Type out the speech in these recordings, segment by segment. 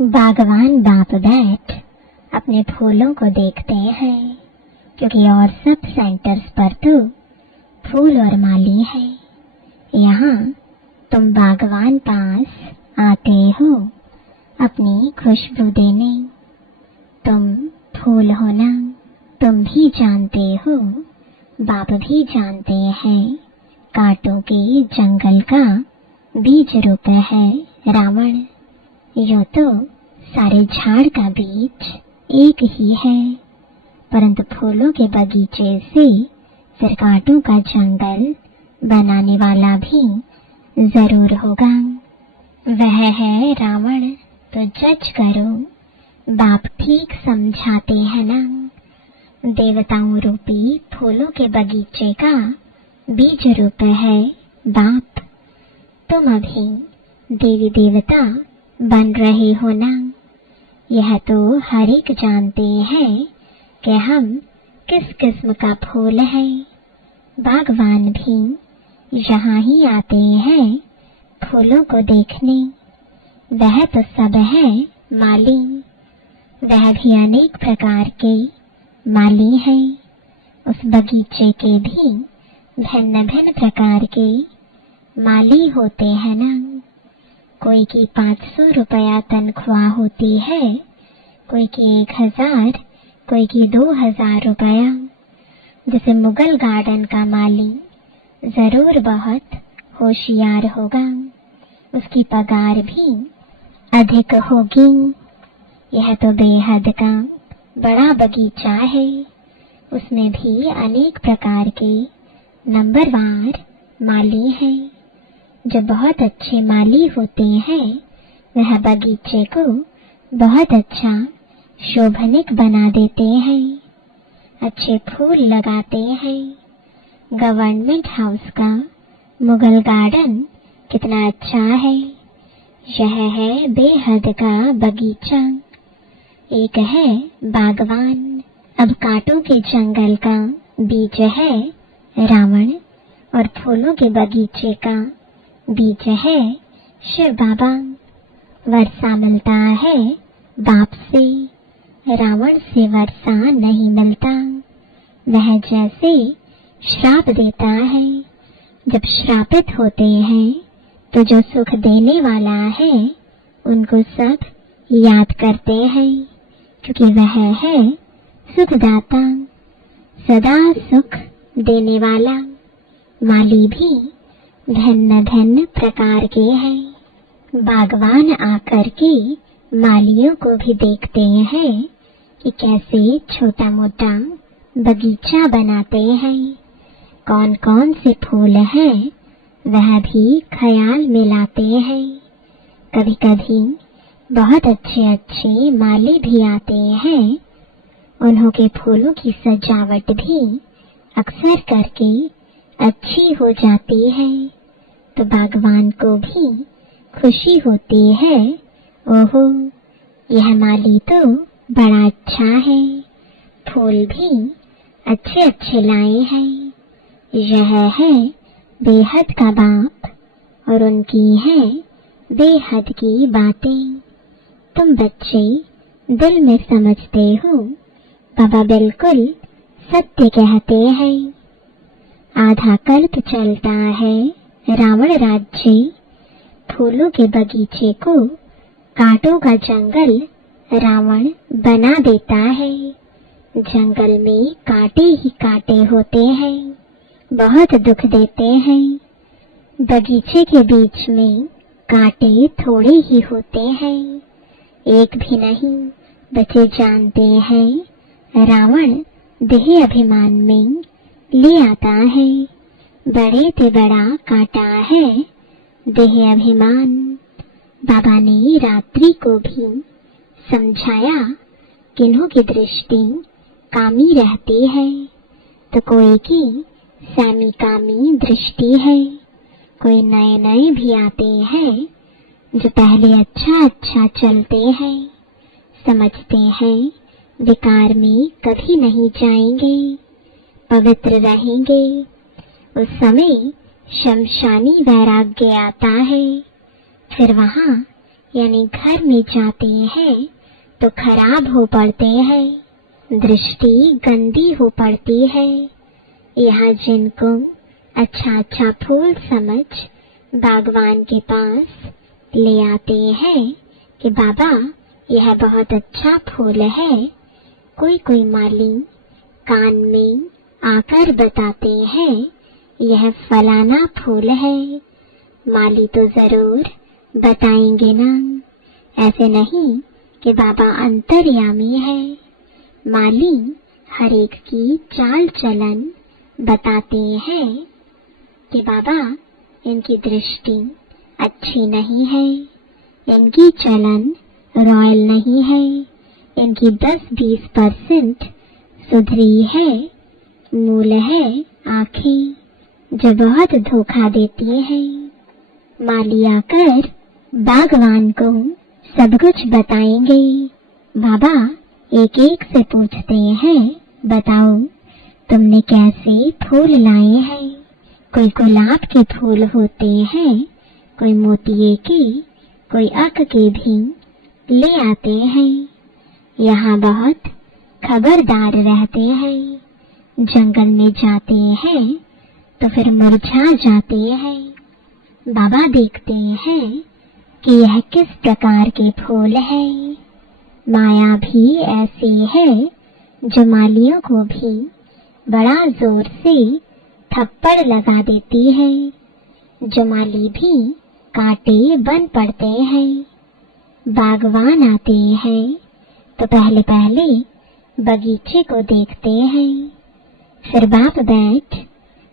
बागवान बाप बैठ अपने फूलों को देखते हैं, क्योंकि और सब सेंटर्स पर तो फूल और माली है। यहाँ तुम बागवान पास आते हो अपनी खुशबू देने। तुम फूल हो ना, तुम भी जानते हो, बाप भी जानते हैं, कांटों के जंगल का बीज रूप है रावण। यो तो सारे झाड़ का बीज एक ही है, परंतु फूलों के बगीचे से फिर कांटों का जंगल बनाने वाला भी जरूर होगा। वह है रावण, तो जज करो, बाप ठीक समझाते हैं ना। देवताओं रूपी फूलों के बगीचे का बीज रूप है बाप। तुम अभी देवी देवता बन रहे हो ना। यह तो हर एक जानते हैं कि हम किस किस्म का फूल है। बागवान भी यहाँ ही आते हैं फूलों को देखने। वह तो सब है माली, वह भी अनेक प्रकार के माली है। उस बगीचे के भी भिन्न भिन्न प्रकार के माली होते हैं ना। कोई की 500 रुपया तनख्वाह होती है, कोई की 1000, कोई की 2000 रुपया। जैसे मुगल गार्डन का माली जरूर बहुत होशियार होगा, उसकी पगार भी अधिक होगी। यह तो बेहद का बड़ा बगीचा है, उसमें भी अनेक प्रकार के नंबरवार माली हैं। जो बहुत अच्छे माली होते हैं वह बगीचे को बहुत अच्छा शोभनिक बना देते हैं, अच्छे फूल लगाते हैं। गवर्नमेंट हाउस का मुगल गार्डन कितना अच्छा है। यह है बेहद का बगीचा। एक है बागवान। अब कांटों के जंगल का बीज है रावण, और फूलों के बगीचे का बीज है शिव बाबा। वर्षा मिलता है बाप से, रावण से वर्षा नहीं मिलता। वह जैसे श्राप देता है। जब श्रापित होते हैं तो जो सुख देने वाला है उनको सब याद करते हैं, क्योंकि वह है सुखदाता, सदा सुख देने वाला। माली भी भिन्न भिन्न प्रकार के हैं। बागवान आकर के मालियों को भी देखते हैं कि कैसे छोटा मोटा बगीचा बनाते हैं, कौन कौन से फूल हैं वह भी ख्याल में लाते हैं। कभी कभी बहुत अच्छे अच्छे माली भी आते हैं, उन्हों के फूलों की सजावट भी अक्सर करके अच्छी हो जाती है, तो बागवान को भी खुशी होती है। ओहो, यह माली तो बड़ा अच्छा है, फूल भी अच्छे अच्छे लाए हैं। यह है बेहद का बाप, और उनकी है बेहद की बातें। तुम बच्चे दिल में समझते हो, बाबा बिल्कुल सत्य कहते हैं। आधा कल्प चलता है रावण राज्य, फूलों के बगीचे को कांटों का जंगल रावण बना देता है। जंगल में कांटे ही कांटे होते हैं, बहुत दुख देते हैं। बगीचे के बीच में कांटे थोड़े ही होते हैं, एक भी नहीं। बच्चे जानते हैं रावण देह अभिमान में ले आता है, बड़े से बड़ा कांटा है देह अभिमान। बाबा ने रात्रि को भी समझाया, किन्हों की दृष्टि कामी रहती है तो कोई की सैमी कामी दृष्टि है। कोई नए नए भी आते हैं जो पहले अच्छा अच्छा चलते हैं, समझते हैं विकार में कभी नहीं जाएंगे, पवित्र रहेंगे। उस समय शमशानी वैराग्य आता है। फिर वहां यानी घर में जाते हैं तो खराब हो पड़ते हैं, दृष्टि गंदी हो पड़ती है। यहाँ जिनको अच्छा अच्छा फूल समझ बागवान के पास ले आते हैं कि बाबा यह बहुत अच्छा फूल है, कोई कोई माली कान में आकर बताते हैं यह फलाना फूल है। माली तो जरूर बताएंगे ना, ऐसे नहीं कि बाबा अंतर्यामी है। माली हर एक की चाल चलन बताते हैं कि बाबा इनकी दृष्टि अच्छी नहीं है, इनकी चलन रॉयल नहीं है, इनकी 10-20% सुधरी है, मूल है आँखें जो बहुत धोखा देती है। माली आकर बागवान को सब कुछ बताएंगे। बाबा एक एक से पूछते हैं, बताओ तुमने कैसे फूल लाए हैं। कोई गुलाब के फूल होते हैं, कोई मोतिये के, कोई अक के भी ले आते हैं। यहाँ बहुत खबरदार रहते हैं, जंगल में जाते हैं तो फिर मुरझा जाते हैं। बाबा देखते हैं कि यह किस प्रकार के फूल है। माया भी ऐसी है जो मालियों को भी बड़ा जोर से थप्पड़ लगा देती है, जो माली भी कांटे बन पड़ते हैं। बागवान आते हैं तो पहले पहले बगीचे को देखते हैं, फिर बाप बैठ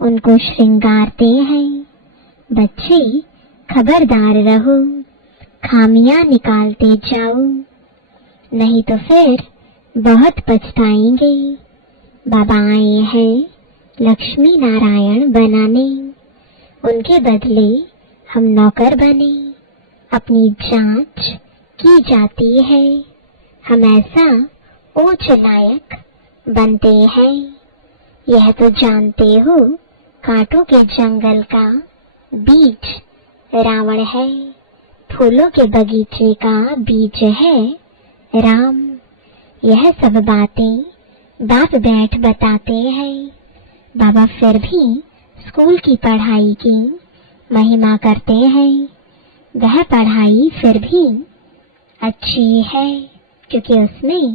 उनको श्रृंगारते हैं। बच्चे खबरदार रहो, खामियां निकालते जाओ, नहीं तो फिर बहुत पछताएंगे। बाबा आए हैं लक्ष्मी नारायण बनाने, उनके बदले हम नौकर बने। अपनी जांच की जाती है, हम ऐसा ऊंच लायक बनते हैं। यह तो जानते हो कांटों के जंगल का बीज रावण है, फूलों के बगीचे का बीज है राम। यह सब बातें बाप बैठ बताते हैं। बाबा फिर भी स्कूल की पढ़ाई की महिमा करते हैं। वह पढ़ाई फिर भी अच्छी है क्योंकि उसमें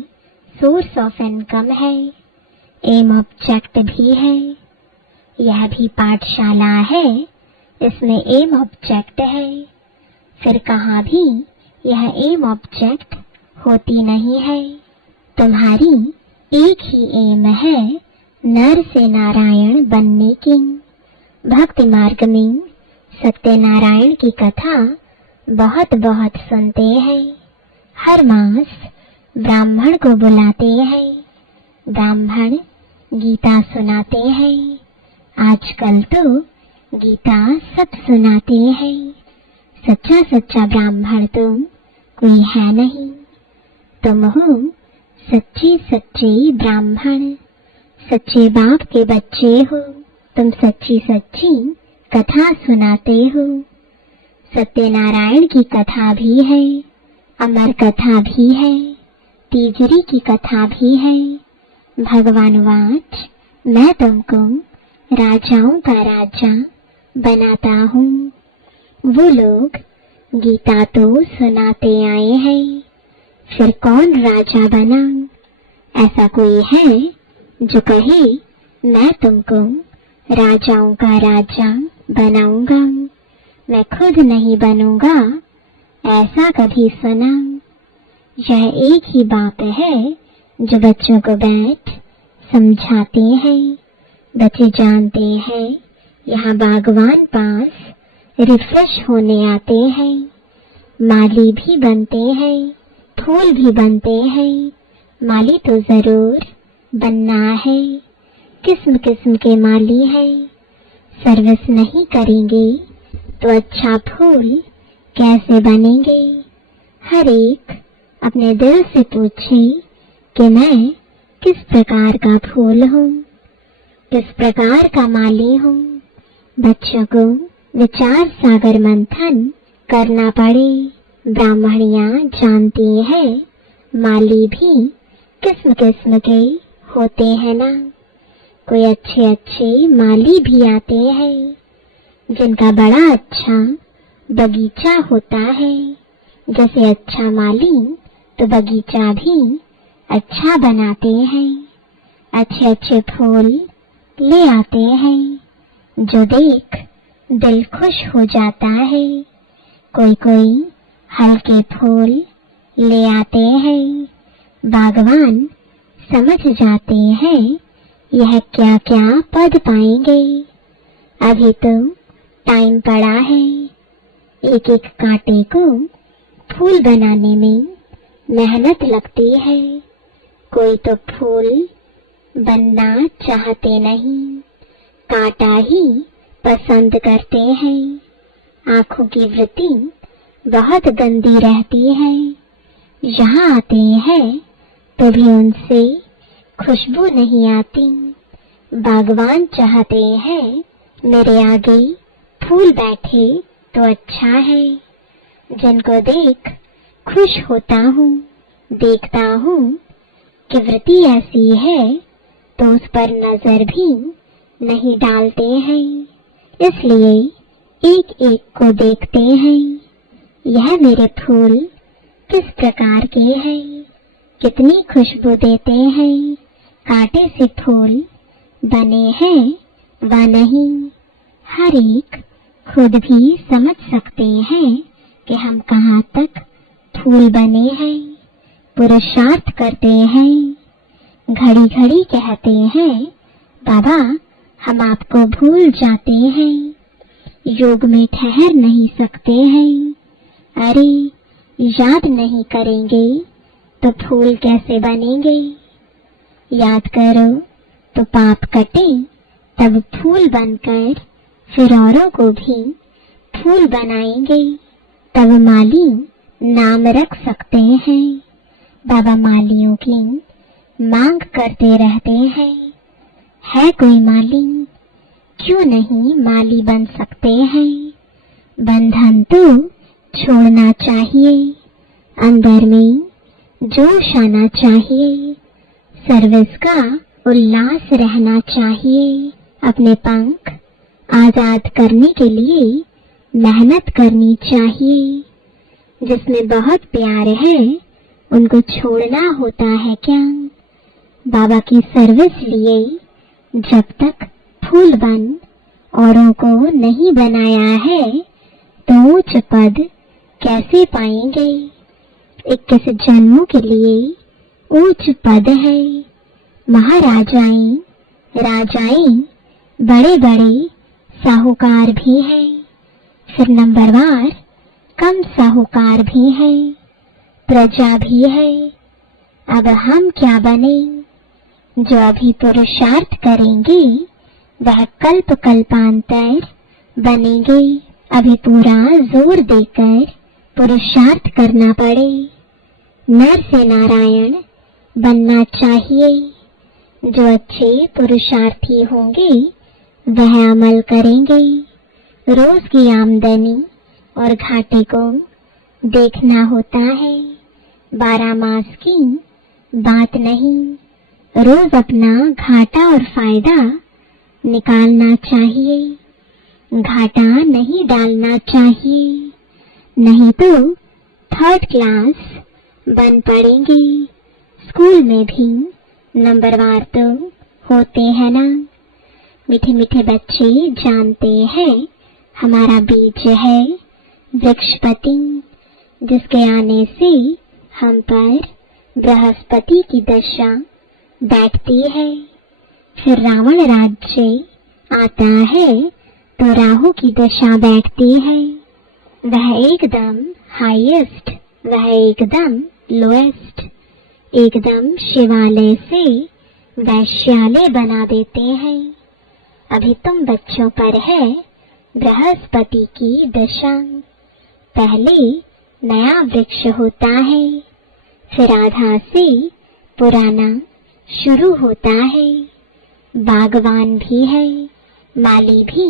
सोर्स ऑफ इनकम है, एम ऑब्जेक्ट भी है। यह भी पाठशाला है, इसमें एम ऑब्जेक्ट है। फिर कहाँ भी यह एम ऑब्जेक्ट होती नहीं है। तुम्हारी एक ही एम है नर से नारायण बनने की। भक्ति मार्ग में सत्यनारायण की कथा बहुत बहुत सुनते हैं। हर मास ब्राह्मण को बुलाते हैं, ब्राह्मण गीता सुनाते हैं। आजकल तो गीता सब सुनाते हैं। सच्चा सच्चा ब्राह्मण तो कोई है नहीं। तुम हो सच्चे सच्चे ब्राह्मण, सच्चे बाप के बच्चे हो। तुम सच्ची सच्ची कथा सुनाते हो। सत्यनारायण की कथा भी है, अमर कथा भी है, तीजरी की कथा भी है। भगवान वाच मैं तुमको राजाओं का राजा बनाता हूँ। वो लोग गीता तो सुनाते आए हैं, फिर कौन राजा बना? ऐसा कोई है जो कहे मैं तुमको राजाओं का राजा बनाऊंगा? मैं खुद नहीं बनूंगा, ऐसा कभी सुना? यह एक ही बाप है जो बच्चों को बैठ समझाते हैं। बच्चे जानते हैं यहाँ बागवान पास रिफ्रेश होने आते हैं। माली भी बनते हैं, फूल भी बनते हैं। माली तो जरूर बनना है। किस्म किस्म के माली हैं। सर्विस नहीं करेंगे तो अच्छा फूल कैसे बनेंगे? हर एक अपने दिल से पूछे कि मैं किस प्रकार का फूल हूँ, किस प्रकार का माली हूँ। बच्चों को विचार सागर मंथन करना पड़े। ब्राह्मणियाँ जानती है माली भी किस्म किस्म के होते हैं ना। कोई अच्छे अच्छे माली भी आते हैं जिनका बड़ा अच्छा बगीचा होता है। जैसे अच्छा माली तो बगीचा भी अच्छा बनाते हैं, अच्छे अच्छे फूल ले आते हैं जो देख दिल खुश हो जाता है। कोई कोई हल्के फूल ले आते हैं। बागवान समझ जाते हैं यह क्या क्या पद पाएंगे। अभी तो टाइम पड़ा है। एक एक कांटे को फूल बनाने में मेहनत लगती है। कोई तो फूल बनना चाहते नहीं, कांटा ही पसंद करते हैं। आंखों की वृत्ति बहुत गंदी रहती है। यहाँ आते हैं तो भी उनसे खुशबू नहीं आती। बागवान चाहते हैं मेरे आगे फूल बैठे तो अच्छा है। जिनको देख खुश होता हूँ, देखता हूँ कि वृत्ति ऐसी है तो उस पर नजर भी नहीं डालते हैं। इसलिए एक एक को देखते हैं, यह मेरे फूल किस प्रकार के हैं, कितनी खुशबू देते हैं, कांटे से फूल बने हैं व नहीं। हर एक खुद भी समझ सकते हैं कि हम कहाँ तक फूल बने हैं। पुरुषार्थ करते हैं, घड़ी घड़ी कहते हैं बाबा हम आपको भूल जाते हैं, योग में ठहर नहीं सकते हैं। अरे याद नहीं करेंगे तो फूल कैसे बनेंगे? याद करो तो पाप कटे, तब फूल बनकर फिर औरों को भी फूल बनाएंगे, तब माली नाम रख सकते हैं। बाबा मालियों की मांग करते रहते हैं, है कोई माली? क्यों नहीं माली बन सकते हैं? बंधन तो छोड़ना चाहिए, अंदर में जोश आना चाहिए, सर्विस का उल्लास रहना चाहिए। अपने पंख आजाद करने के लिए मेहनत करनी चाहिए। जिसमें बहुत प्यार है उनको छोड़ना होता है क्या? बाबा की सर्विस लिए जब तक फूल बन औरों को नहीं बनाया है तो ऊंच पद कैसे पाएंगे? 21 जन्मों के लिए ऊंच पद है। महाराजाएं, राजाएं, बड़े बड़े साहूकार भी हैं, फिर नंबरवार कम साहूकार भी हैं, प्रजा भी है। अब हम क्या बने? जो अभी पुरुषार्थ करेंगे वह कल्प कल्पांतर बनेंगे। अभी पूरा जोर देकर पुरुषार्थ करना पड़े। नर से नारायण बनना चाहिए। जो अच्छे पुरुषार्थी होंगे वह अमल करेंगे। रोज की आमदनी और घाटे को देखना होता है, 12 मास की बात नहीं। रोज अपना घाटा और फायदा निकालना चाहिए, घाटा नहीं डालना चाहिए, नहीं तो 3rd क्लास बन पड़ेंगे। स्कूल में भी नंबरवार तो होते हैं ना। मीठे मीठे बच्चे जानते हैं हमारा बीज है वृक्षपति, जिसके आने से हम पर बृहस्पति की दशा बैठती है। फिर रावण राज्य आता है तो राहु की दशा बैठती है। वह एकदम हाईएस्ट, वह एकदम लोएस्ट, एकदम शिवालय से वैश्यालय बना देते हैं। अभी तुम बच्चों पर है बृहस्पति की दशा। पहले नया वृक्ष होता है, फिर आधा से पुराना शुरू होता है। बागवान भी है, माली भी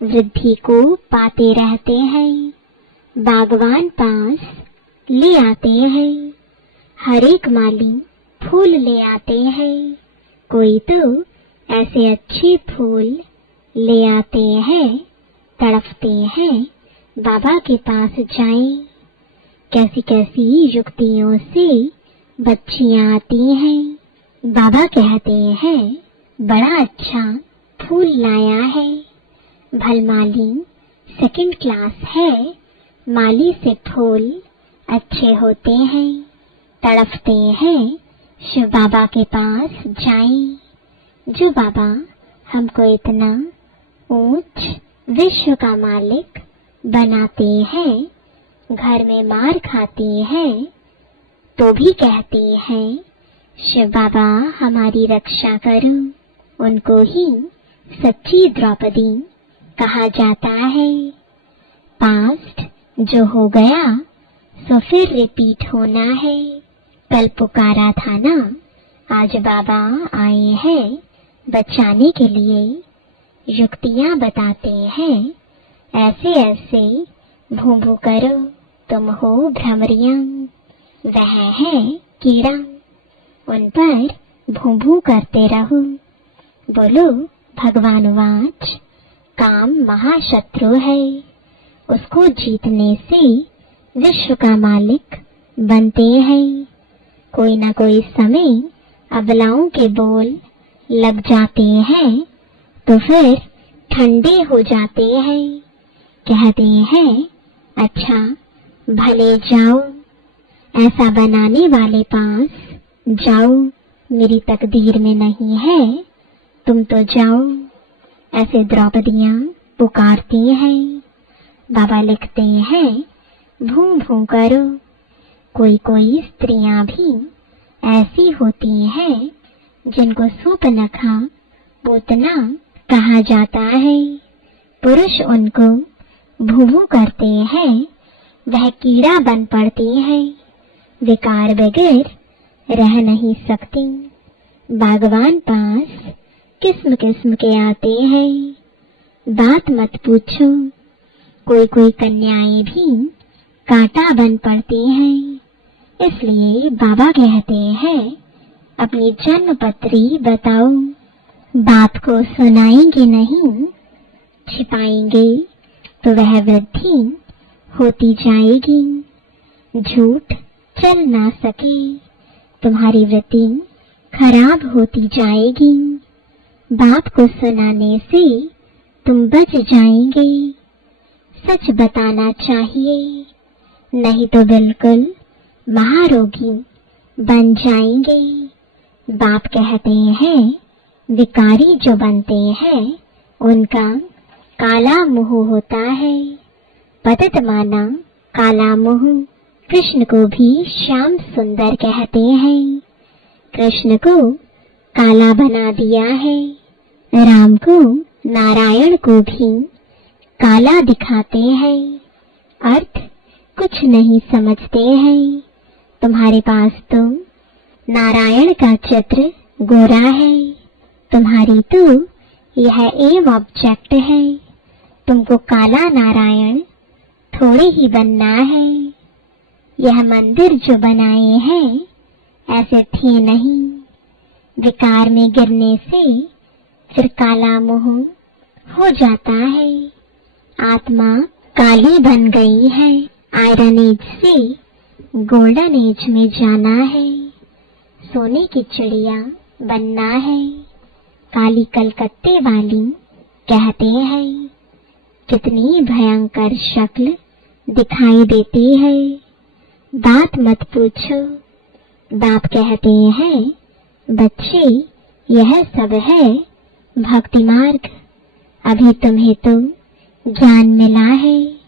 वृद्धि को पाते रहते हैं। बागवान पास ले आते हैं, हर एक माली फूल ले आते हैं। कोई तो ऐसे अच्छे फूल ले आते हैं, तड़पते हैं बाबा के पास जाएं। कैसी कैसी युक्तियों से बच्चियां आती हैं। बाबा कहते हैं बड़ा अच्छा फूल लाया है। भलमाली सेकंड क्लास है, माली से फूल अच्छे होते हैं, तड़पते हैं शिव बाबा के पास जाएं। जो बाबा हमको इतना ऊंच विश्व का मालिक बनाते हैं, घर में मार खाते हैं, तो भी कहते हैं शिव बाबा हमारी रक्षा करो। उनको ही सच्ची द्रौपदी कहा जाता है। पास्ट जो हो गया सो फिर रिपीट होना है। कल पुकारा था ना, आज बाबा आए हैं बचाने के लिए। युक्तियां बताते हैं ऐसे ऐसे भू भू करो, तुम हो भ्रमरियां। वह है कीड़ा, उन पर भू भू करते रहो। बोलो भगवान वाच, काम महाशत्रु है, उसको जीतने से विश्व का मालिक बनते हैं। कोई न कोई समय अबलाओं के बोल लग जाते हैं, तो फिर ठंडे हो जाते हैं। कहते हैं अच्छा भले जाओ, ऐसा बनाने वाले पास जाओ। मेरी तकदीर में नहीं है, तुम तो जाओ। ऐसे द्रौपदियां पुकारती हैं। बाबा लिखते हैं भू भू करो। कोई कोई स्त्रियां भी ऐसी होती हैं जिनको सूपनखा पूतना कहा जाता है। पुरुष उनको भू भू करते हैं, वह कीड़ा बन पड़ती है, विकार बगैर रह नहीं सकती। बागवान पास किस्म किस्म के आते हैं, बात मत पूछो। कोई कोई कन्याएं भी कांटा बन पड़ती हैं। इसलिए बाबा कहते हैं अपनी जन्म पत्री बताओ। बात को सुनाएंगे नहीं, छिपाएंगे तो वह वृद्धि होती जाएगी। झूठ चल ना सके, तुम्हारी वृत्ति खराब होती जाएगी। बाप को सुनाने से तुम बच जाएंगे। सच बताना चाहिए, नहीं तो बिल्कुल महारोगी बन जाएंगे। बाप कहते हैं विकारी जो बनते हैं उनका काला मुंह होता है। पतित माना काला मुंह। कृष्ण को भी श्याम सुंदर कहते हैं। कृष्ण को काला बना दिया है। राम को नारायण को भी काला दिखाते हैं। अर्थ कुछ नहीं समझते हैं। तुम्हारे पास तो नारायण का चित्र गोरा है, तुम्हारी तो यह एम ऑब्जेक्ट है। तुमको काला नारायण थोड़े ही बनना है। यह मंदिर जो बनाए हैं ऐसे थे नहीं। विकार में गिरने से फिर काला मुंह हो जाता है। आत्मा काली बन गई है। आयरन एज से गोल्डन एज में जाना है। सोने की चिड़िया बनना है। काली कलकत्ते वाली कहते हैं कितनी भयंकर शक्ल दिखाई देती है। बात मत पूछो। बाप कहते हैं बच्चे यह सब है भक्ति मार्ग। अभी तुम्हें तो ज्ञान मिला है।